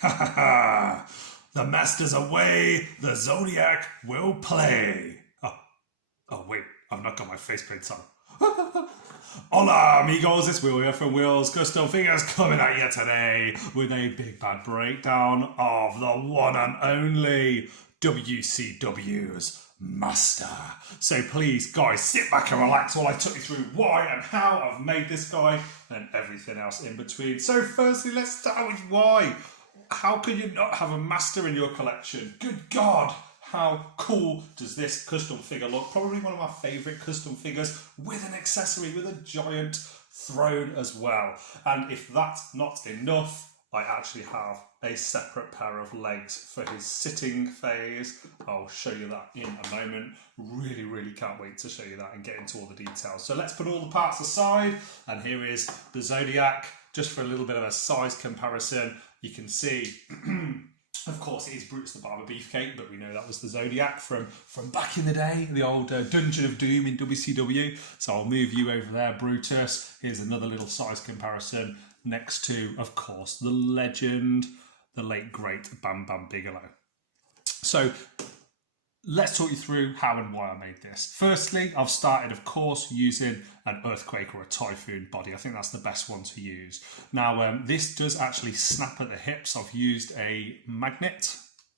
Ha ha ha! The master's away, the Zodiac will play. Oh wait, I've not got my facepaint on. Hola amigos, it's Will here from Will's Custom Figures coming at you today with a big bad breakdown of the one and only WCW's Master. So please guys, sit back and relax while I took you through why and how I've made this guy and everything else in between. So firstly, let's start with why. How can you not have a Master in your collection? Good God! How cool does this custom figure look? Probably one of my favourite custom figures with an accessory, with a giant throne as well. And if that's not enough, I actually have a separate pair of legs for his sitting phase. I'll show you that in a moment. Really, really can't wait to show you that and get into all the details. So let's put all the parts aside, and here is the Zodiac, just for a little bit of a size comparison. You can see of course, it is Brutus the Barber Beefcake, but we know that was the Zodiac from back in the day, the old Dungeon of Doom in WCW. So I'll move you over there, Brutus. Here's another little size comparison next to, of course, the legend, the late great Bam Bam Bigelow. So let's talk you through how and why I made this. Firstly, I've started, of course, using an earthquake or a typhoon body. I think that's the best one to use. Now, this does actually snap at the hips. I've used a magnet.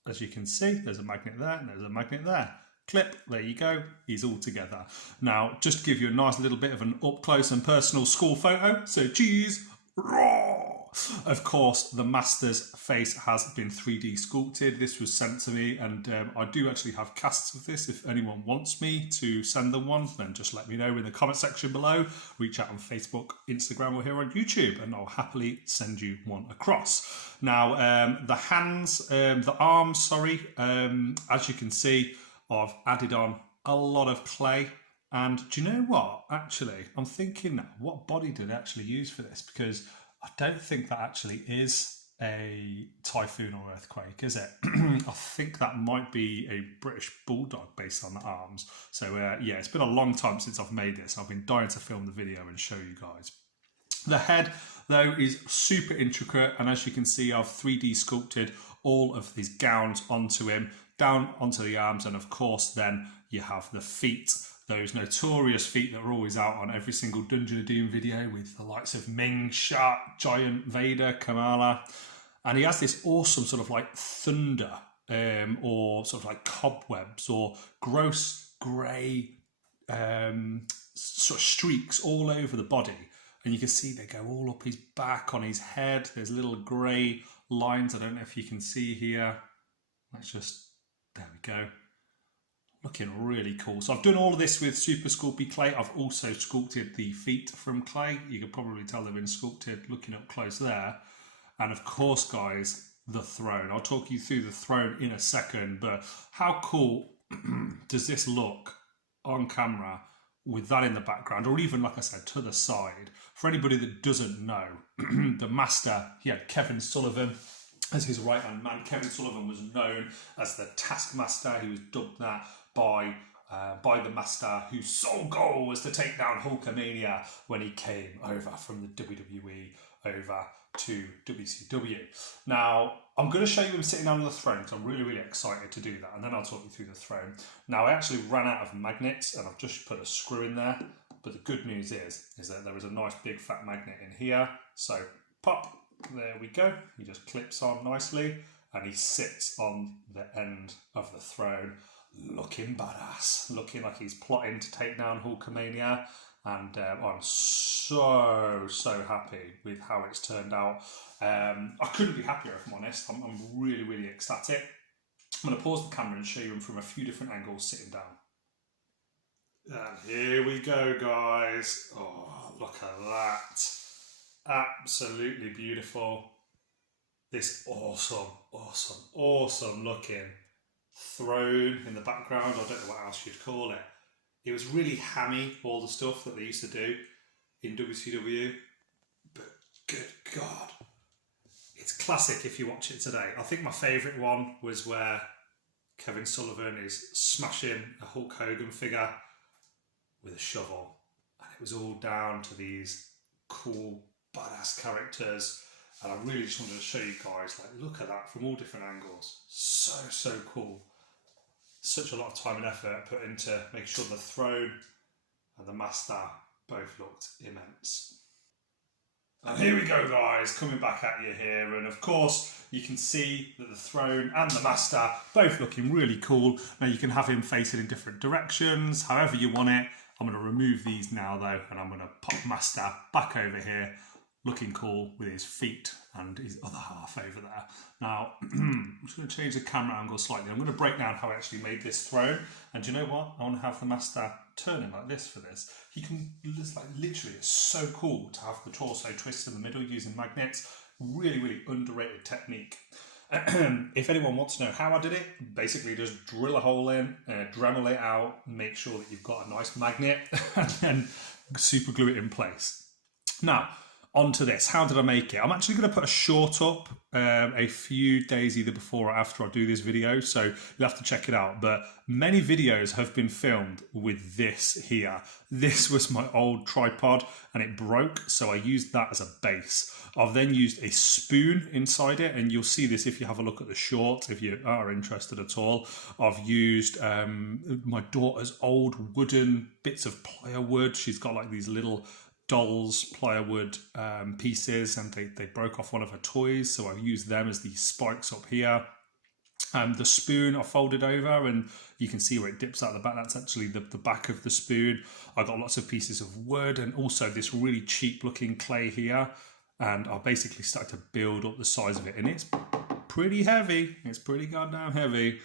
As you can see, there's a magnet there and there's a magnet there. Clip, there you go, he's all together. Now, just to give you a nice little bit of an up close and personal school photo. So, cheese, raw. Of course, the Master's face has been 3D sculpted. This was sent to me, and I do actually have casts of this. If anyone wants me to send them one, then just let me know in the comment section below. Reach out on Facebook, Instagram, or here on YouTube, and I'll happily send you one across. Now, the hands, the arms, sorry, as you can see, I've added on a lot of clay. And do you know what? Actually, I'm thinking now, what body did I actually use for this? Because I don't think that actually is a typhoon or earthquake, is it? I think that might be a British Bulldog based on the arms. So yeah, it's been a long time since I've made this. I've been dying to film the video and show you guys. The head, though, is super intricate, and as you can see, I've 3D sculpted all of these gowns onto him, down onto the arms, and of course then you have the feet. Those notorious feet that are always out on every single Dungeon of Doom video with the likes of Ming, Shark, Giant, Vader, Kamala. And he has this awesome sort of like thunder or sort of like cobwebs or gross grey sort of streaks all over the body. And you can see they go all up his back, on his head. There's little grey lines. I don't know if you can see here. Let's just, there we go. Looking really cool. So I've done all of this with Super Sculpey clay. I've also sculpted the feet from clay. You can probably tell they've been sculpted looking up close there. And of course, guys, the throne. I'll talk you through the throne in a second, but how cool does this look on camera with that in the background, or even, like I said, to the side? For anybody that doesn't know, the Master, he had Kevin Sullivan as his right-hand man. Kevin Sullivan was known as the Taskmaster. He was dubbed that by the Master, whose sole goal was to take down Hulkamania when he came over from the WWE over to WCW. Now, I'm going to show you him sitting down on the throne, so I'm really, really excited to do that, and then I'll talk you through the throne. Now, I actually ran out of magnets, and I've just put a screw in there, but the good news is that there is a nice big fat magnet in here, so pop, there we go. He just clips on nicely, and he sits on the end of the throne, looking badass, looking like he's plotting to take down Hulkamania. And I'm so happy with how it's turned out. I couldn't be happier, if I'm honest. I'm really, really ecstatic. I'm going to pause the camera and show you him from a few different angles sitting down. And here we go, guys. Oh, look at that. Absolutely beautiful. This awesome looking throne in the background. I don't know what else you'd call it. It was really hammy, all the stuff that they used to do in WCW. But good God, it's classic if you watch it today. I think my favourite one was where Kevin Sullivan is smashing a Hulk Hogan figure with a shovel. And it was all down to these cool, badass characters And I really just wanted to show you guys, like, look at that from all different angles. So cool. Such a lot of time and effort put into making sure the throne and the master both looked immense. And here we go, guys, coming back at you here. And of course, you can see that the throne and the master both looking really cool. Now you can have him facing in different directions, however you want it. I'm going to remove these now though, and I'm going to pop master back over here, looking cool with his feet and his other half over there. Now, I'm just going to change the camera angle slightly. I'm going to break down how I actually made this throne. And do you know what? I want to have the master turning like this for this. He can, like, literally, it's so cool to have the torso twist in the middle using magnets. Really underrated technique. If anyone wants to know how I did it, basically just drill a hole in, Dremel it out, make sure that you've got a nice magnet, and then super glue it in place. Now, onto this. How did I make it? I'm actually going to put a short up a few days either before or after I do this video, so you'll have to check it out. But many videos have been filmed with this here. This was my old tripod and it broke, so I used that as a base. I've then used a spoon inside it, and you'll see this if you have a look at the short, if you are interested at all. I've used my daughter's old wooden bits of plywood. She's got like these little dolls plywood pieces, and they broke off one of her toys, so I used them as these spikes up here. The spoon I folded over, and you can see where it dips out the back. That's actually the back of the spoon. I got lots of pieces of wood and also this really cheap looking clay here, and I basically started to build up the size of it, and it's pretty heavy. It's pretty goddamn heavy.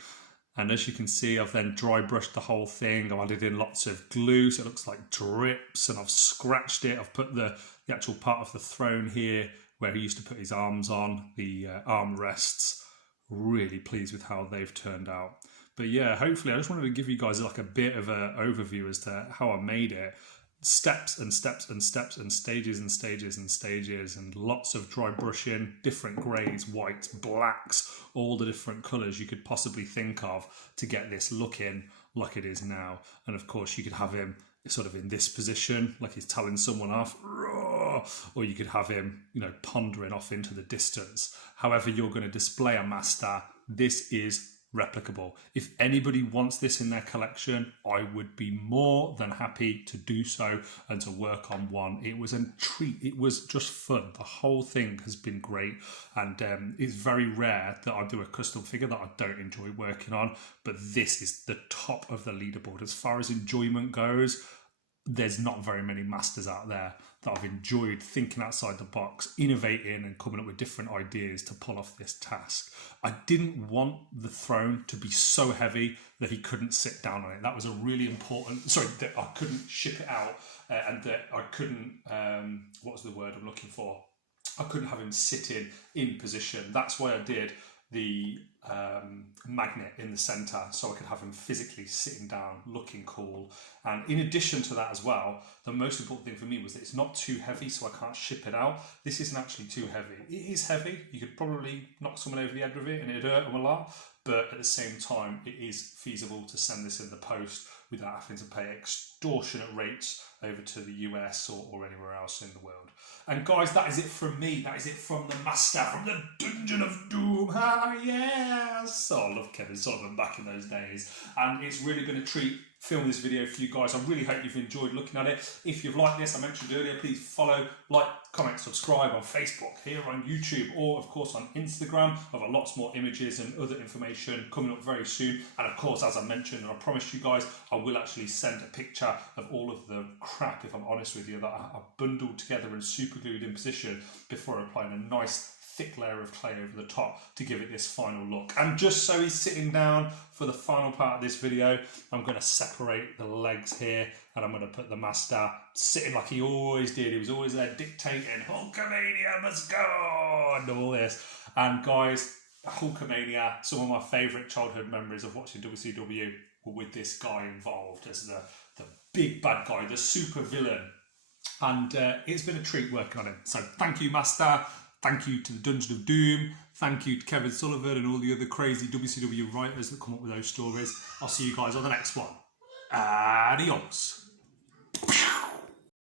And as you can see, I've then dry brushed the whole thing. I've added in lots of glue so it looks like drips, and I've scratched it. I've put the actual part of the throne here where he used to put his arms on, the arm rests. Really pleased with how they've turned out. But yeah, hopefully I just wanted to give you guys like a bit of an overview as to how I made it. Steps and steps and steps and stages and stages and stages, and lots of dry brushing, different greys, whites, blacks, all the different colours you could possibly think of to get this looking like it is now. And of course you could have him sort of in this position, like he's telling someone off, or you could have him, you know, pondering off into the distance. However you're going to display a master, this is replicable. If anybody wants this in their collection, I would be more than happy to do so and to work on one. It was a treat. It was just fun. The whole thing has been great, and it's very rare that I do a custom figure that I don't enjoy working on, but this is the top of the leaderboard. As far as enjoyment goes, there's not very many masters out there that I've enjoyed thinking outside the box, innovating and coming up with different ideas to pull off this task. I didn't want the throne to be so heavy that he couldn't sit down on it. That was a really important, sorry, that I couldn't ship it out, and that I couldn't, what was the word I'm looking for? I couldn't have him sitting in position. That's why I did the magnet in the center, so I could have him physically sitting down looking cool. And in addition to that as well, the most important thing for me was that it's not too heavy, so I can't ship it out. This isn't actually too heavy. It is heavy. You could probably knock someone over the head with it and it'd hurt them a lot, but at the same time it is feasible to send this in the post without having to pay extortionate rates over to the US or anywhere else in the world. And guys, that is it from me. That is it from the master, from the Dungeon of Doom. Ah, yes! Oh, I love Kevin Sullivan back in those days. And it's really been a treat filming this video for you guys. I really hope you've enjoyed looking at it. If you've liked this, I mentioned earlier, please follow, like, comment, subscribe on Facebook, here on YouTube, or of course on Instagram. I've got lots more images and other information coming up very soon. And of course, as I mentioned, and I promised you guys, I will actually send a picture of all of the crap, if I'm honest with you, that I bundled together and super glued in position before applying a nice thick layer of clay over the top to give it this final look. And just so he's sitting down for the final part of this video, I'm going to separate the legs here, and I'm going to put the master sitting like he always did. He was always there dictating, Hulkamania must go, and all this. And guys, Hulkamania, some of my favourite childhood memories of watching WCW were with this guy involved as the big bad guy, the super villain. And it's been a treat working on him. So thank you, master. Thank you to the Dungeon of Doom. Thank you to Kevin Sullivan and all the other crazy WCW writers that come up with those stories. I'll see you guys on the next one. Adios.